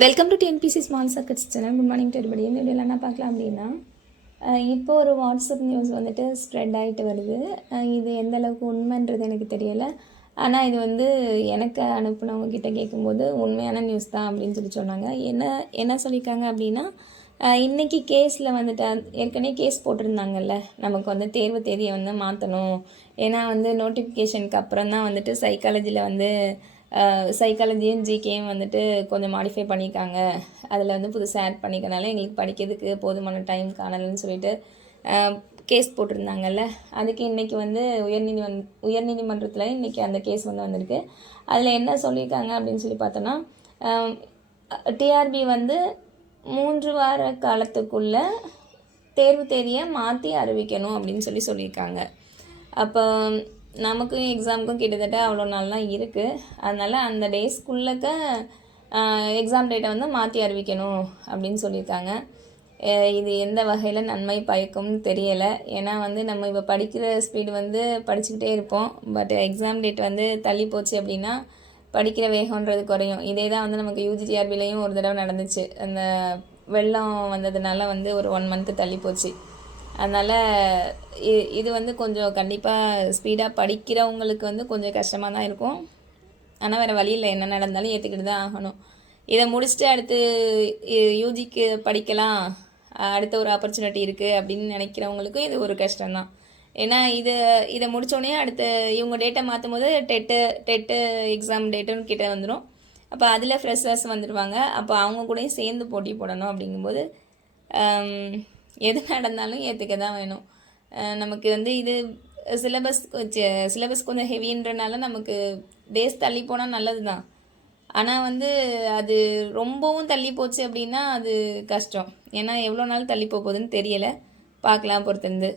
Welcome to TNPSC small circuits channel. Good morning to everybody. இந்த வீடியோவில் என்ன பார்க்கலாம் அப்படின்னா, இப்போ ஒரு வாட்ஸ்அப் நியூஸ் வந்துட்டு ஸ்ப்ரெட் ஆகிட்டு வருது. இது எந்த அளவுக்கு உண்மைன்றது எனக்கு தெரியலை. ஆனால் இது வந்து எனக்கு அனுப்புனவங்க கிட்ட கேட்கும்போது உண்மையான நியூஸ் தான் அப்படின்னு சொன்னாங்க. என்ன சொல்லியிருக்காங்க அப்படின்னா, இன்றைக்கி கேஸில் வந்துட்டு ஏற்கனவே கேஸ் போட்டிருந்தாங்கல்ல, நமக்கு வந்து தேர்வு தேதியை வந்து மாற்றணும். ஏன்னா வந்து நோட்டிஃபிகேஷனுக்கு அப்புறம் தான் வந்துட்டு சைக்காலஜியில் வந்து சைக்காலஜியும் ஜிகேயும் வந்துட்டு கொஞ்சம் மாடிஃபை பண்ணியிருக்காங்க. அதில் வந்து புதுசாக ஆட் பண்ணிக்கனால எங்களுக்கு படிக்கிறதுக்கு போதுமான டைம் காணலைன்னு சொல்லிட்டு கேஸ் போட்டிருந்தாங்கல்ல. அதுக்கு இன்றைக்கி வந்து உயர்நீதிமன்றத்தில் இன்றைக்கி அந்த கேஸ் வந்து வந்திருக்கு. அதில் என்ன சொல்லியிருக்காங்க அப்படின்னு சொல்லி பார்த்தோன்னா, டிஆர்பி வந்து 3 வார காலத்துக்குள்ளே தேர்வு தேதியை மாற்றி அறிவிக்கணும் அப்படின்னு சொல்லியிருக்காங்க. அப்போ நமக்கும் எக்ஸாமுக்கும் கிட்டத்தட்ட அவ்வளோ நாள் தான் இருக்குது. அதனால் அந்த டேஸ்க்குள்ளக்க எக்ஸாம் டேட்டை வந்து மாற்றி அறிவிக்கணும் அப்படின்னு சொல்லியிருக்காங்க. இது எந்த வகையில் நன்மை பயக்கும்னு தெரியலை. ஏன்னா வந்து நம்ம இப்போ படிக்கிற ஸ்பீடு வந்து படிச்சுக்கிட்டே இருப்போம். பட் எக்ஸாம் டேட் வந்து தள்ளி போச்சு அப்படின்னா படிக்கிற வேகன்றது குறையும். இதே தான் வந்து நமக்கு யூஜிடிஆர்பிலையும் ஒரு தடவை நடந்துச்சு. அந்த வெள்ளம் வந்ததுனால வந்து ஒரு 1 மந்த்து தள்ளி போச்சு. அதனால் இது வந்து கொஞ்சம் கண்டிப்பாக ஸ்பீடாக படிக்கிறவங்களுக்கு வந்து கொஞ்சம் கஷ்டமாக தான் இருக்கும். ஆனால் வேறு வழி இல்லை, என்ன நடந்தாலும் ஏற்றுக்கிட்டு தான் ஆகணும். இதை முடிச்சுட்டு அடுத்து யூஜிக்கு படிக்கலாம், அடுத்த ஒரு ஆப்பர்ச்சுனிட்டி இருக்குது அப்படின்னு நினைக்கிறவங்களுக்கும் இது ஒரு கஷ்டம்தான். ஏன்னா இதை முடித்தோடனே அடுத்து இவங்க டேட்டை மாற்றும் போது டெட்டு எக்ஸாம் டேட்டுன்னு கிட்டே வந்துடும். அப்போ அதில் ஃப்ரெஷர்ஸ் வந்துடுவாங்க. அப்போ அவங்க கூடயும் சேர்ந்து போட்டி போடணும். அப்படிங்கும்போது எது நடந்தாலும் ஏற்றுக்க தான் வேணும். நமக்கு வந்து இது சிலபஸ் கொஞ்சம் ஹெவின்றனால நமக்கு டேஸ் தள்ளி போனால் நல்லது தான். ஆனால் வந்து அது ரொம்பவும் தள்ளி போச்சு அப்படின்னா அது கஷ்டம். ஏன்னா எவ்வளோ நாள் தள்ளி போகுதுன்னு தெரியலை. பார்க்கலாம் பொறுத்திருந்து.